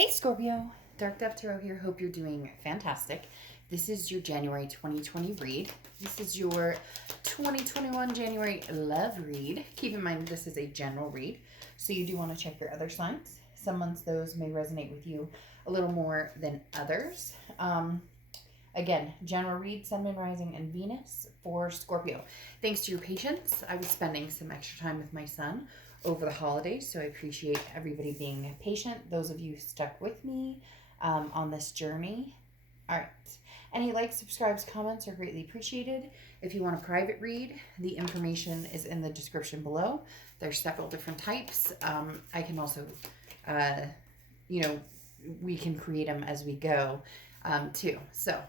Hey Scorpio, Dark Dove Tarot here. Hope you're doing fantastic. This is your January 2020 read. This is your 2021 January love read. Keep in mind this is a general read, so you do want to check your other signs. Some months those may resonate with you a little more than others. Again, general read, Sun, Moon, Rising, and Venus for Scorpio. Thanks to your patience, I was spending some extra time with my son over the holidays, so I appreciate everybody being patient. Those of you who stuck with me on this journey. All right. Any likes, subscribes, comments are greatly appreciated. If you want a private read, the information is in the description below. There's several different types. I can also, we can create them as we go too. So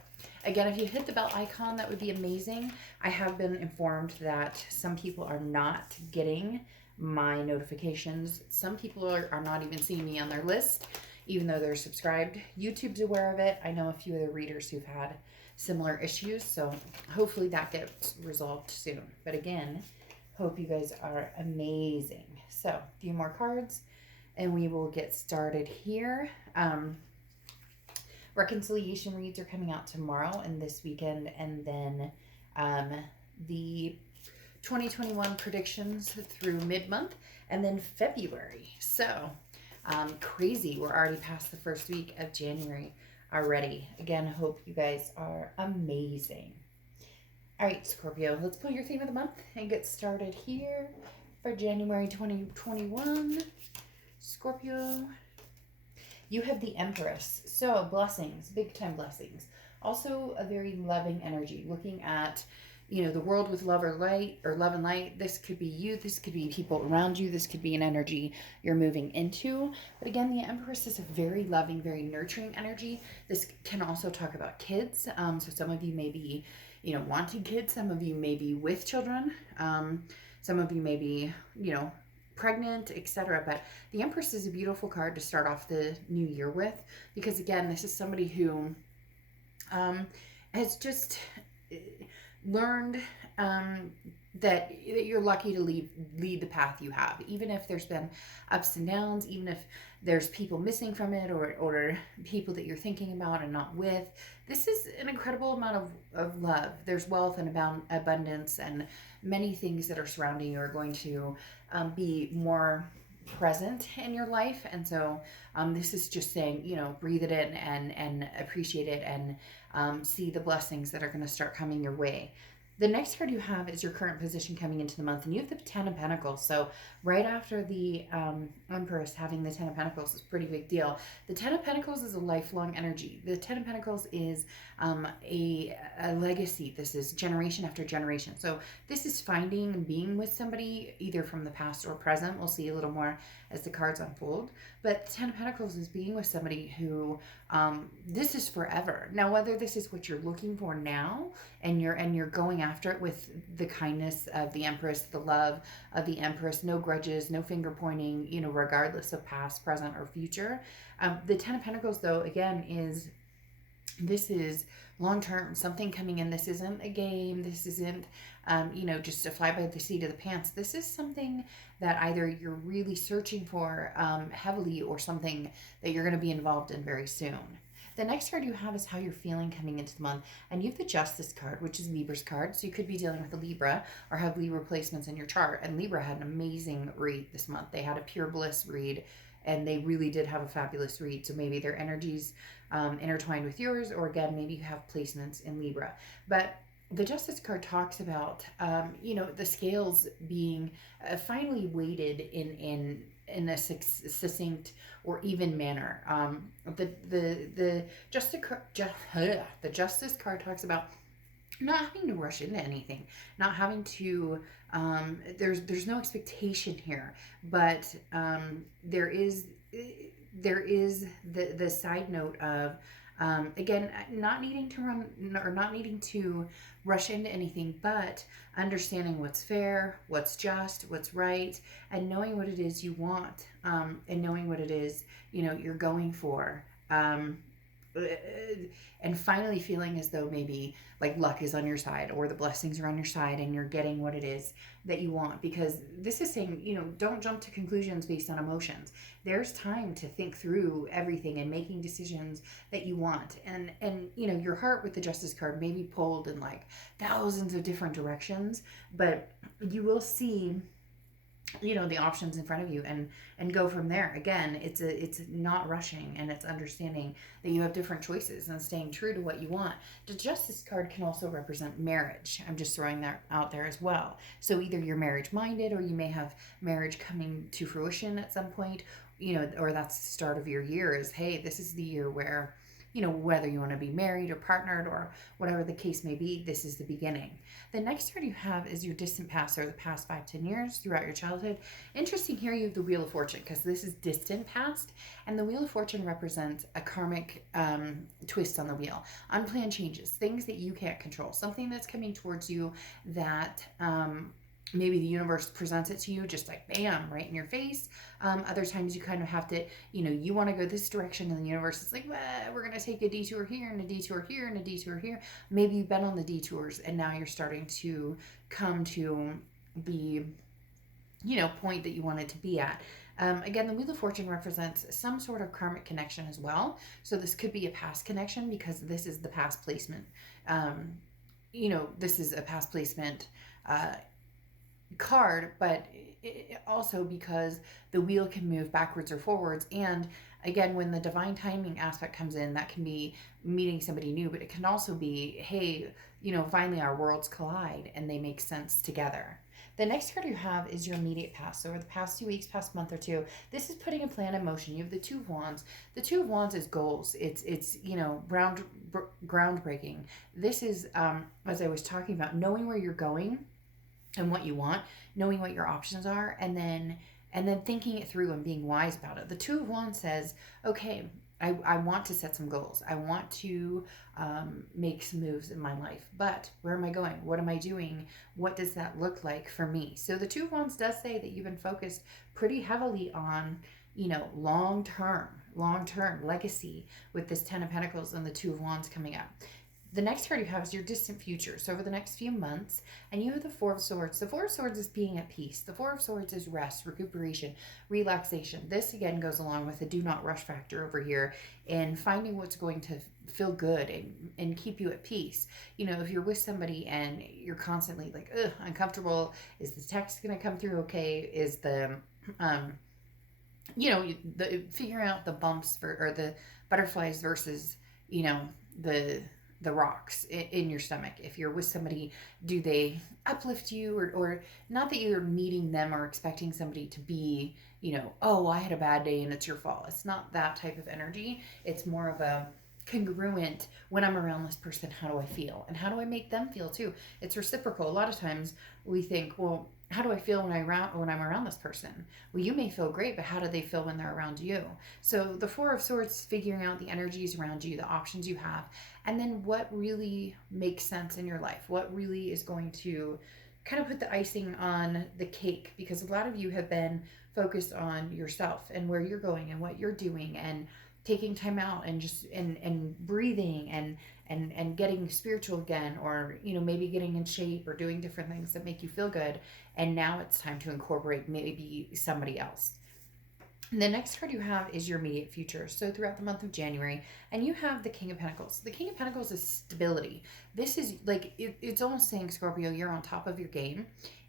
again, if you hit the bell icon, that would be amazing. I have been informed that some people are not getting my notifications. Some people are not even seeing me on their list, even though they're subscribed. YouTube's aware of it. I know a few other readers who've had similar issues, so hopefully that gets resolved soon. But again, hope you guys are amazing. So a few more cards and we will get started here. Reconciliation reads are coming out tomorrow and this weekend, and then the 2021 predictions through mid-month, and then February. So crazy, we're already past the first week of January already. Again, hope you guys are amazing. All right, Scorpio, let's pull your theme of the month and get started here for January 2021. Scorpio, you have the Empress. So blessings, big time blessings. Also a very loving energy, looking at the world with love or light, or love and light. This could be you, this could be people around you, this could be an energy you're moving into. But again, the Empress is a very loving, very nurturing energy. This can also talk about kids. So some of you may be, wanting kids. Some of you may be with children. Some of you may be, pregnant, etc. But the Empress is a beautiful card to start off the new year with, because again, this is somebody who has just learned that you're lucky to lead the path you have, even if there's been ups and downs, even if there's people missing from it, or people that you're thinking about and not with. This is an incredible amount of love. There's wealth and abundance, and many things that are surrounding you are going to be more present in your life. And so this is just saying, breathe it in and appreciate it, and see the blessings that are going to start coming your way. The next card you have is your current position coming into the month, and you have the Ten of Pentacles. So right after the Empress, having the Ten of Pentacles is a pretty big deal. The Ten of Pentacles is a lifelong energy. The Ten of Pentacles is a legacy. This is generation after generation. So this is finding and being with somebody either from the past or present. We'll see a little more as the cards unfold. But the Ten of Pentacles is being with somebody who this is forever. Now, whether this is what you're looking for now, and you're going after it with the kindness of the Empress, the love of the Empress, no grudges, no finger pointing, regardless of past, present, or future. The Ten of Pentacles, though, again, this is long-term, something coming in. This isn't a game. This isn't, just a fly by the seat of the pants. This is something that either you're really searching for heavily, or something that you're going to be involved in very soon. The next card you have is how you're feeling coming into the month, and you have the Justice card, which is Libra's card. So you could be dealing with a Libra or have Libra placements in your chart. And Libra had an amazing read this month. They had a pure bliss read, and they really did have a fabulous read. So maybe their energies intertwined with yours, or again, maybe you have placements in Libra. But the Justice card talks about, the scales being finally weighted in a succinct or even manner. The Justice card talks about not having to rush into anything, not having to, there's no expectation here, but there is the side note of, again, not needing to run, or not needing to rush into anything, but understanding what's fair, what's just, what's right, and knowing what it is you want, and knowing what it is, you're going for. and finally feeling as though maybe like luck is on your side or the blessings are on your side and you're getting what it is that you want. Because this is saying, don't jump to conclusions based on emotions. There's time to think through everything and making decisions that you want. And your heart with the Justice card may be pulled in like thousands of different directions, but you will see the options in front of you and go from there. Again, it's not rushing, and it's understanding that you have different choices and staying true to what you want. The Justice card can also represent marriage. I'm just throwing that out there as well. So either you're marriage minded, or you may have marriage coming to fruition at some point, or that's the start of your year. Is, hey, this is the year where whether you want to be married or partnered or whatever the case may be, this is the beginning. The next card you have is your distant past, or the past 5-10 years throughout your childhood. Interesting here, you have the Wheel of Fortune, because this is distant past, and the Wheel of Fortune represents a karmic twist on the wheel. Unplanned changes, things that you can't control, something that's coming towards you that maybe the universe presents it to you just like bam, right in your face. Other times you kind of have to, you want to go this direction, and the universe is like, well, we're going to take a detour here and a detour here and a detour here. Maybe you've been on the detours and now you're starting to come to the, point that you wanted to be at. Again, the Wheel of Fortune represents some sort of karmic connection as well. So this could be a past connection, because this is the past placement. This is a past placement card, but also because the wheel can move backwards or forwards. And again, when the divine timing aspect comes in, that can be meeting somebody new, but it can also be, hey, finally our worlds collide and they make sense together. The next card you have is your immediate past. So over the past 2 weeks, past month or two, this is putting a plan in motion. You have the Two of Wands. The Two of Wands is goals. It's groundbreaking. This is, as I was talking about, knowing where you're going and what you want, knowing what your options are, and then thinking it through and being wise about it. The Two of Wands says, okay, I want to set some goals. I want to make some moves in my life, but where am I going? What am I doing? What does that look like for me? So the Two of Wands does say that you've been focused pretty heavily on, long-term legacy with this Ten of Pentacles and the Two of Wands coming up. The next card you have is your distant future. So over the next few months, and you have the Four of Swords. The Four of Swords is being at peace. The Four of Swords is rest, recuperation, relaxation. This again goes along with the do not rush factor over here, and finding what's going to feel good and keep you at peace. If you're with somebody and you're constantly like, ugh, uncomfortable, is the text going to come through okay? Is the figuring out the bumps or the butterflies versus the rocks in your stomach. If you're with somebody, do they uplift you, or not that you're needing them or expecting somebody to be, oh, I had a bad day and it's your fault. It's not that type of energy. It's more of a congruent, when I'm around this person, how do I feel? And how do I make them feel too? It's reciprocal. A lot of times we think, well, how do I feel when I'm around this person? Well, you may feel great, but how do they feel when they're around you? So the Four of Swords, figuring out the energies around you, the options you have, and then what really makes sense in your life. What really is going to kind of put the icing on the cake, because a lot of you have been focused on yourself and where you're going and what you're doing, and taking time out and just and breathing and getting spiritual again, or maybe getting in shape or doing different things that make you feel good. And now it's time to incorporate maybe somebody else. And the next card you have is your immediate future. So throughout the month of January, and you have the King of Pentacles. The King of Pentacles is stability. This is like, it's almost saying, Scorpio, you're on top of your game.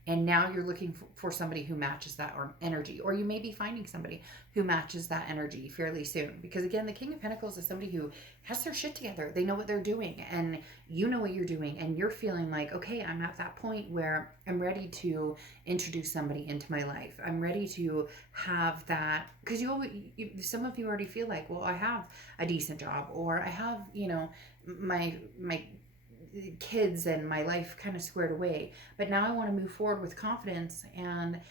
And now you're looking for somebody who matches that or energy, or you may be finding somebody who matches that energy fairly soon. Because again, the King of Pentacles is somebody who has their shit together. They know what they're doing, and you know what you're doing, and you're feeling like, okay, I'm at that point where I'm ready to introduce somebody into my life. I'm ready to have that, because some of you already feel like, well, I have a decent job, or I have, my kids and my life kind of squared away, but now I want to move forward with confidence, and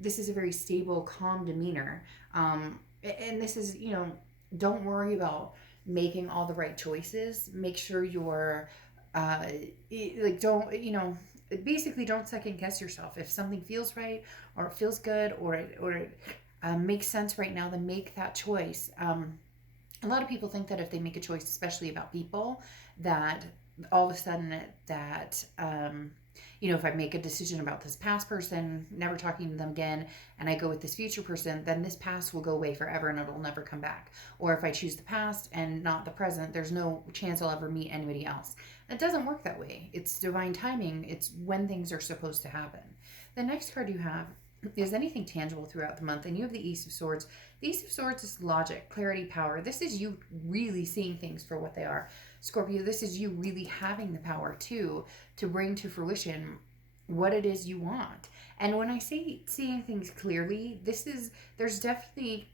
this is a very stable, calm demeanor, and this is, don't worry about making all the right choices. Make sure you're basically don't second guess yourself. If something feels right, or it feels good, or it makes sense right now, then make that choice. A lot of people think that if they make a choice, especially about people, that all of a sudden that, if I make a decision about this past person, never talking to them again, and I go with this future person, then this past will go away forever and it'll never come back. Or if I choose the past and not the present, there's no chance I'll ever meet anybody else. It doesn't work that way. It's divine timing. It's when things are supposed to happen. The next card you have is anything tangible throughout the month, and you have the Ace of Swords. The Ace of Swords is logic, clarity, power. This is you really seeing things for what they are. Scorpio, this is you really having the power to bring to fruition what it is you want. And when I say seeing things clearly, there's definitely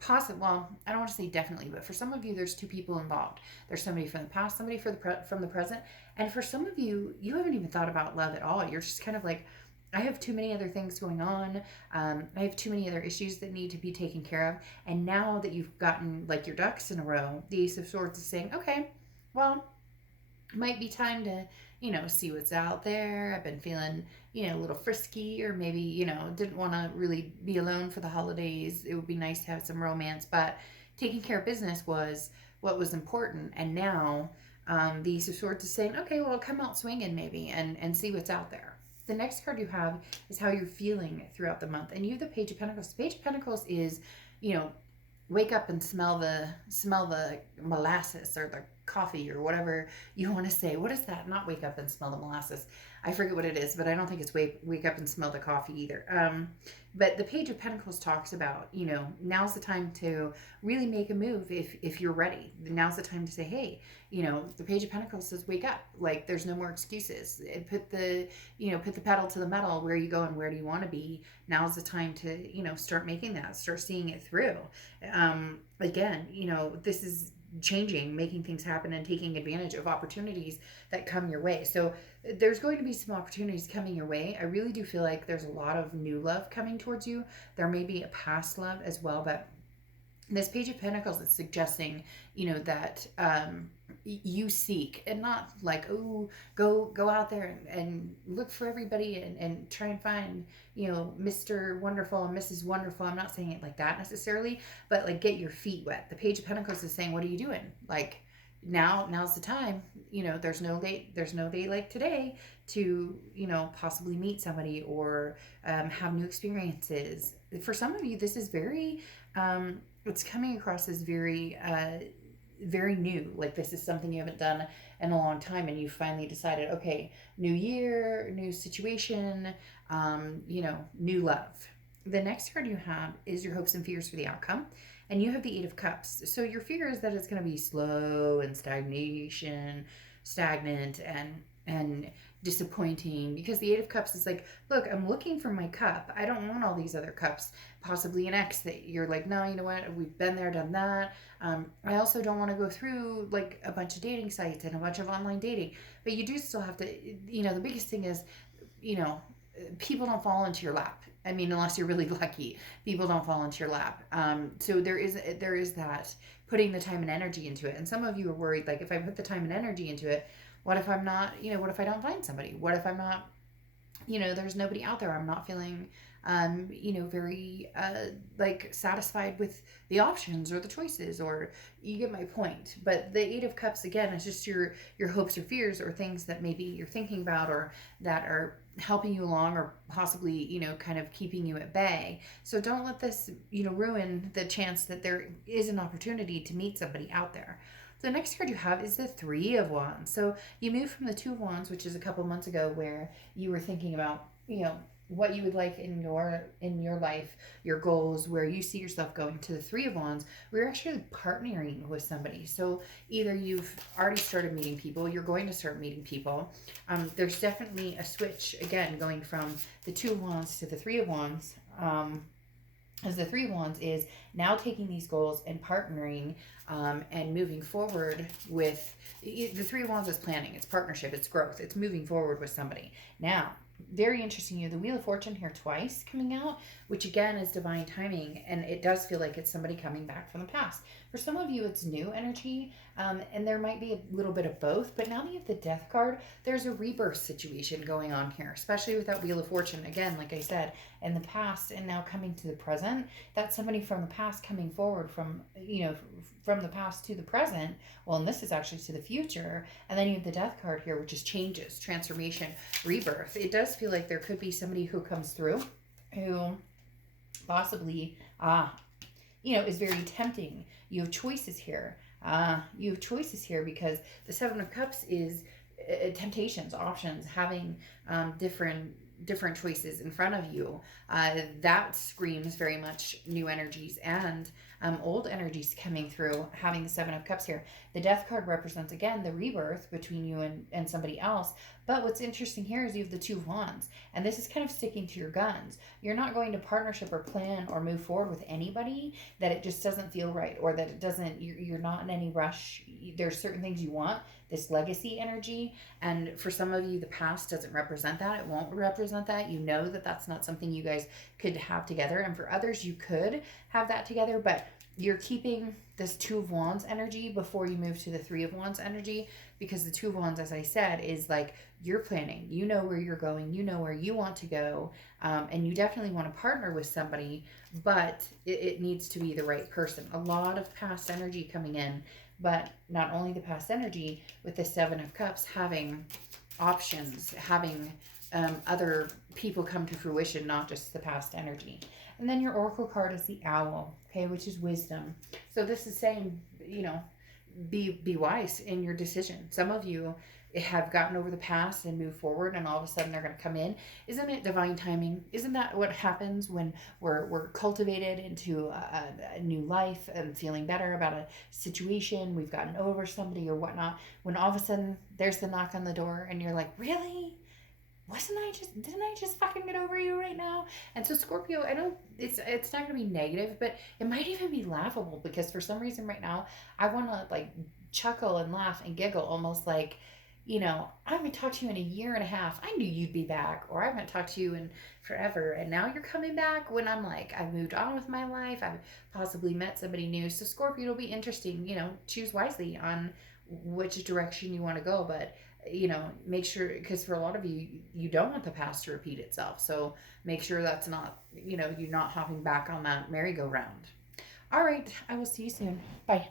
possible, well, I don't want to say definitely, but for some of you, there's two people involved. There's somebody from the past, somebody from the present. And for some of you, you haven't even thought about love at all. You're just kind of like, I have too many other things going on. I have too many other issues that need to be taken care of. And now that you've gotten like your ducks in a row, the Ace of Swords is saying, okay, well, it might be time to, see what's out there. I've been feeling, a little frisky, or maybe, didn't want to really be alone for the holidays. It would be nice to have some romance, but taking care of business was what was important. And now the Ace of Swords is saying, okay, well, come out swinging maybe and see what's out there. The next card you have is how you're feeling throughout the month. And you have the Page of Pentacles. The Page of Pentacles is, wake up and smell the molasses or the coffee or whatever you want to say. What is that? Not wake up and smell the molasses. I forget what it is, but I don't think it's wake up and smell the coffee either. But the Page of Pentacles talks about, now's the time to really make a move if you're ready. Now's the time to say, hey, the Page of Pentacles says wake up. Like, there's no more excuses. Put the pedal to the metal. Where are you going? Where do you want to be? Now's the time to, start making that, start seeing it through. Again, this is changing, making things happen, and taking advantage of opportunities that come your way. So there's going to be some opportunities coming your way. I really do feel like there's a lot of new love coming towards you. There may be a past love as well, but this Page of Pentacles is suggesting, that you seek, and not like, oh, go out there and look for everybody and try and find, Mr. Wonderful and Mrs. Wonderful. I'm not saying it like that necessarily, but like get your feet wet. The Page of Pentacles is saying, what are you doing? Like, now's the time. There's no day like today to, possibly meet somebody or have new experiences. For some of you, this is very, it's coming across as very, very new. Like, this is something you haven't done in a long time, and you finally decided, okay, new year, new situation, new love. The next card you have is your hopes and fears for the outcome. And you have the Eight of Cups. So your fear is that it's going to be slow and stagnant and disappointing, because the Eight of Cups is like, look, I'm looking for my cup. I don't want all these other cups. Possibly an ex that you're like, no, you know what? We've been there, done that. I also don't want to go through like a bunch of dating sites and a bunch of online dating. But you do still have to, the biggest thing is, people don't fall into your lap. I mean, unless you're really lucky, people don't fall into your lap. So there is that putting the time and energy into it. And some of you are worried, like, if I put the time and energy into it, what if I'm not, what if I don't find somebody? What if I'm not, there's nobody out there? I'm not feeling, very, like, satisfied with the options or the choices, or you get my point. But the Eight of Cups, again, is just your hopes or fears, or things that maybe you're thinking about, or that are helping you along, or possibly, kind of keeping you at bay. So don't let this, ruin the chance that there is an opportunity to meet somebody out there. The next card you have is the Three of Wands. So you moved from the Two of Wands, which is a couple months ago, where you were thinking about, what you would like in your life, your goals, where you see yourself going, to the Three of Wands. We're actually partnering with somebody. So either you've already started meeting people, you're going to start meeting people. There's definitely a switch, again, going from the Two of Wands to the Three of Wands. As the Three of Wands is now taking these goals and partnering, and moving forward with the Three of Wands is planning, it's partnership, it's growth, it's moving forward with somebody. Now, very interesting, you have the Wheel of Fortune here twice coming out, which again is divine timing, and it does feel like it's somebody coming back from the past. For some of you, it's new energy, and there might be a little bit of both, but now that you have the Death card, there's a rebirth situation going on here, especially with that Wheel of Fortune. Again, like I said, in the past and now coming to the present, that's somebody from the past coming forward from, from the past to the present. Well, and this is actually to the future. And then you have the death card here, which is changes, transformation, rebirth. It does feel like there could be somebody who comes through who possibly, is very tempting. You have choices here. You have choices here because the Seven of Cups is temptations, options, having different choices in front of you. That screams very much new energies and old energies coming through, having the Seven of Cups here. The Death card represents, again, the rebirth between you and somebody else. But what's interesting here is you have the Two of Wands, and this is kind of sticking to your guns. You're not going to partnership or plan or move forward with anybody that it just doesn't feel right, or that it doesn't, you're not in any rush. There's certain things you want, this legacy energy, and for some of you, the past doesn't represent that. It won't represent that. You know that that's not something you guys could have together, and for others, you could have that together, but you're keeping this Two of Wands energy before you move to the Three of Wands energy, because the Two of Wands, as I said, is like you're planning. You know where you're going. You know where you want to go, and you definitely want to partner with somebody, but it needs to be the right person. A lot of past energy coming in, but not only the past energy, with the Seven of Cups, having options, having other people come to fruition, not just the past energy. And then your Oracle card is the Owl, okay, which is wisdom. So this is saying, be wise in your decision. Some of you have gotten over the past and moved forward, and all of a sudden they're going to come in. Isn't it divine timing? Isn't that what happens when we're cultivated into a new life and feeling better about a situation? We've gotten over somebody or whatnot. When all of a sudden there's the knock on the door, and you're like, really? Didn't I just fucking get over you right now? And so Scorpio, I don't, it's not going to be negative, but it might even be laughable, because for some reason right now, I want to like chuckle and laugh and giggle, almost like, I haven't talked to you in a year and a half. I knew you'd be back, or I haven't talked to you in forever, and now you're coming back, when I'm like, I've moved on with my life. I've possibly met somebody new. So Scorpio, it'll be interesting, choose wisely on which direction you want to go, but make sure, because for a lot of you, you don't want the past to repeat itself. So make sure that's not, you're not hopping back on that merry-go-round. All right. I will see you soon. Bye.